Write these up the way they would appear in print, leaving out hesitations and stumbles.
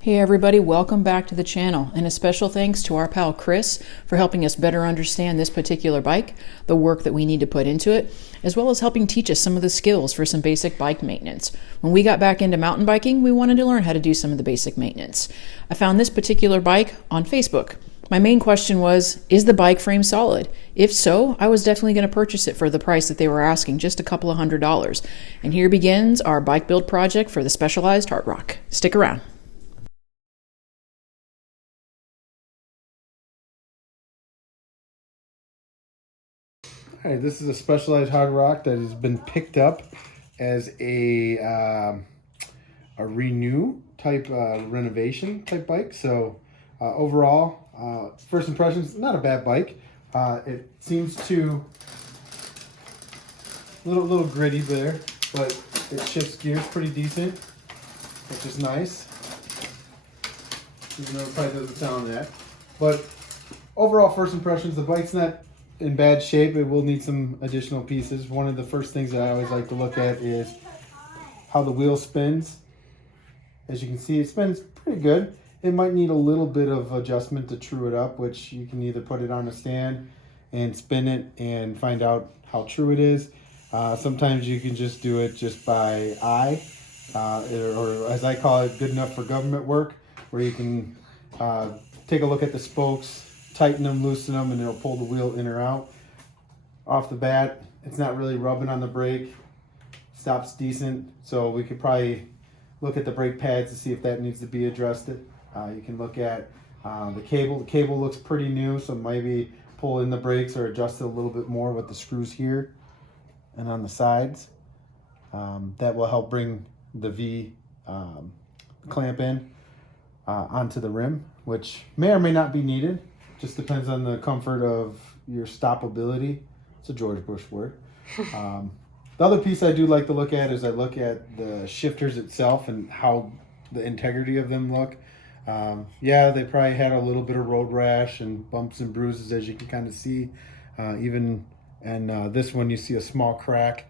Hey everybody, welcome back to the channel, and a special thanks to our pal Chris for helping us better understand this particular bike, the work that we need to put into it, as well as helping teach us some of the skills for some basic bike maintenance. When we got back into mountain biking, we wanted to learn how to do some of the basic maintenance. I found this particular bike on Facebook. My main question was, is the bike frame solid? If so, I was definitely going to purchase it for the price that they were asking, just a couple of $100s. And here begins our bike build project for the Specialized Hardrock. Stick around. All right, this is a Specialized Hardrock that has been picked up as a renew type renovation type bike. So overall, first impressions, not a bad bike. It seems to little gritty there, but it shifts gears pretty decent, which is nice. Even though it probably doesn't sound that, but overall first impressions, the bike's not in bad shape. It will need some additional pieces. One of the first things that I always like to look at is how the wheel spins. As you can see, it spins pretty good. It might need a little bit of adjustment to true it up, which you can either put it on a stand and spin it and find out how true it is. Sometimes you can just do it just by eye, or as I call it, good enough for government work, where you can take a look at the spokes, tighten them, loosen them, and it'll pull the wheel in or out. Off the bat, it's not really rubbing on the brake. Stops decent, so we could probably look at the brake pads to see if that needs to be adjusted. You can look at the cable. The cable looks pretty new, so maybe pull in the brakes or adjust it a little bit more with the screws here and on the sides. That will help bring the V clamp in onto the rim, which may or may not be needed. Just depends on the comfort of your stoppability. It's a George Bush word. The other piece I do like to look at is I look at the shifters itself and how the integrity of them look. Yeah, they probably had a little bit of road rash and bumps and bruises, as you can kind of see. Even in this one, you see a small crack.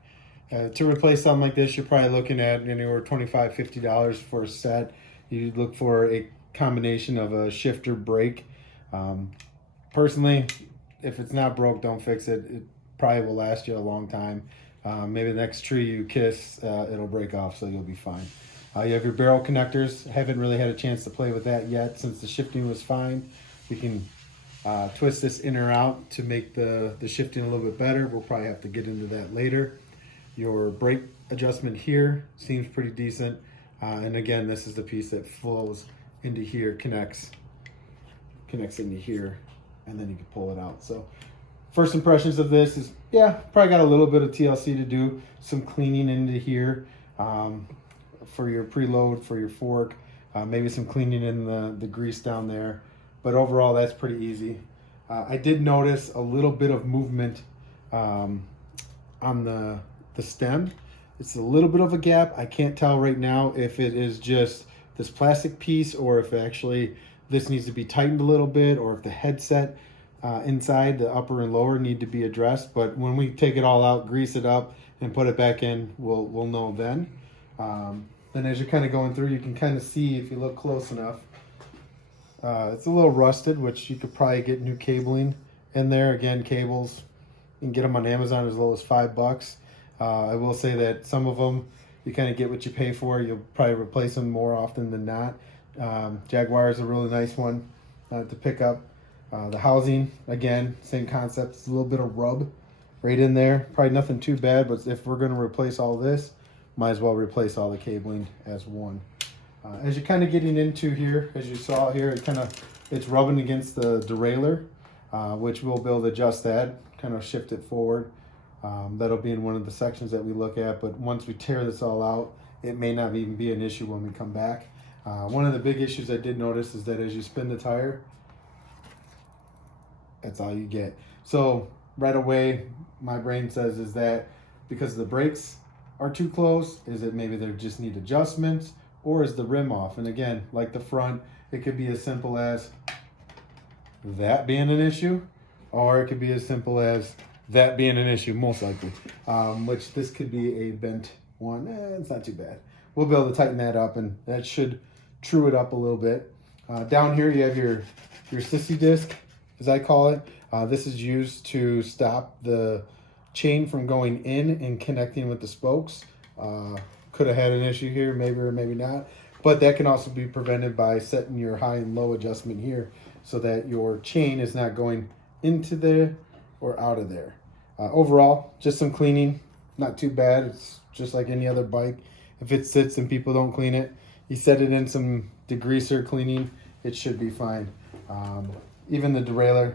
To replace something like this, you're probably looking at anywhere $25, $50 for a set. You look for a combination of a shifter brake. Personally, if it's not broke, don't fix it. It probably will last you a long time. Maybe the next tree you kiss, it'll break off, so you'll be fine. You have your barrel connectors. Haven't really had a chance to play with that yet. Since the shifting was fine, we can twist this in or out to make the shifting a little bit better. We'll probably have to get into that later. Your brake adjustment here seems pretty decent. And again, this is the piece that flows into here, connects into here, and then you can pull it out. So first impressions of this is, yeah, probably got a little bit of TLC to do, some cleaning into here for your preload, for your fork, maybe some cleaning in the grease down there, but overall that's pretty easy. I did notice a little bit of movement on the stem. It's a little bit of a gap. I can't tell right now if it is just this plastic piece or if actually this needs to be tightened a little bit, or if the headset inside, the upper and lower, need to be addressed. But when we take it all out, grease it up, and put it back in, we'll know then. Then as you're kind of going through, you can kind of see, if you look close enough, it's a little rusted, which you could probably get new cabling in there. Again, cables, you can get them on Amazon as low as $5. I will say that some of them, you kind of get what you pay for. You'll probably replace them more often than not. Jaguar is a really nice one to pick up. The housing, again, same concept. It's a little bit of rub right in there. Probably nothing too bad, but if we're going to replace all this, might as well replace all the cabling as one. As you're kind of getting into here, as you saw here, it's rubbing against the derailleur, which we'll be able to adjust that, kind of shift it forward. That'll be in one of the sections that we look at, but once we tear this all out, it may not even be an issue when we come back. One of the big issues I did notice is that as you spin the tire, that's all you get. So right away, my brain says is that because the brakes are too close, is it maybe they just need adjustments, or is the rim off? And again, like the front, it could be as simple as that being an issue, or it could be as simple as that being an issue, most likely. Which this could be a bent one. It's not too bad. We'll be able to tighten that up, and that should true it up a little bit. Down here you have your sissy disc, as I call it. This is used to stop the chain from going in and connecting with the spokes. Could have had an issue here, maybe or maybe not, but that can also be prevented by setting your high and low adjustment here so that your chain is not going into there or out of there. Overall, just some cleaning, not too bad. It's just like any other bike. If it sits and people don't clean it, you set it in some degreaser cleaning, it should be fine. Even the derailleur,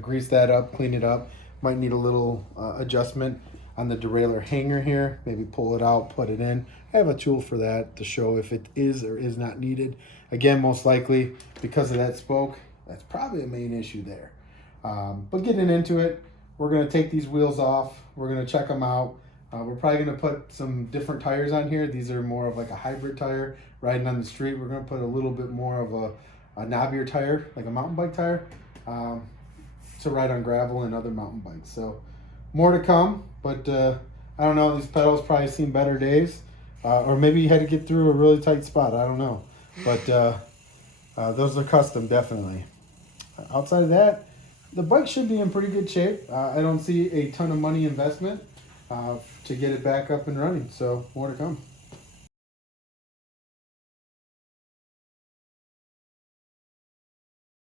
grease that up, clean it up. Might need a little adjustment on the derailleur hanger here. Maybe pull it out, put it in. I have a tool for that to show if it is or is not needed. Again, most likely because of that spoke, that's probably a main issue there. But getting into it, we're going to take these wheels off. We're going to check them out. We're probably going to put some different tires on here. These are more of like a hybrid tire. Riding on the street, we're going to put a little bit more of a knobbier tire, like a mountain bike tire, to ride on gravel and other mountain bikes. So more to come, but I don't know, these pedals probably seen better days, or maybe you had to get through a really tight spot, I don't know, but those are custom, definitely. Outside of that, the bike should be in pretty good shape. I don't see a ton of money investment to get it back up and running, so more to come.